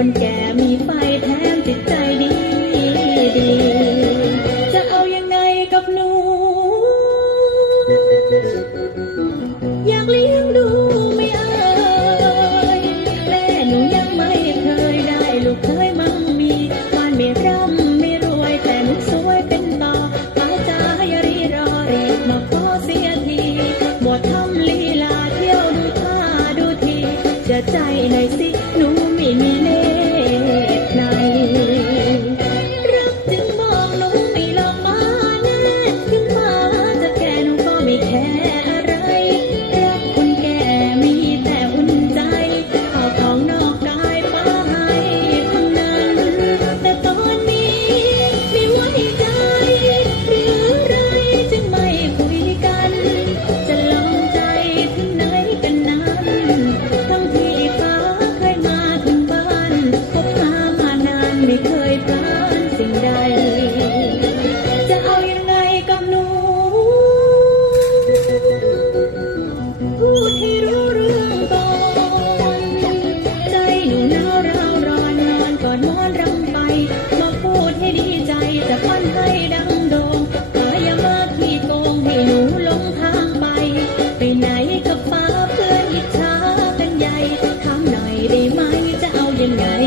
con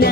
ไหน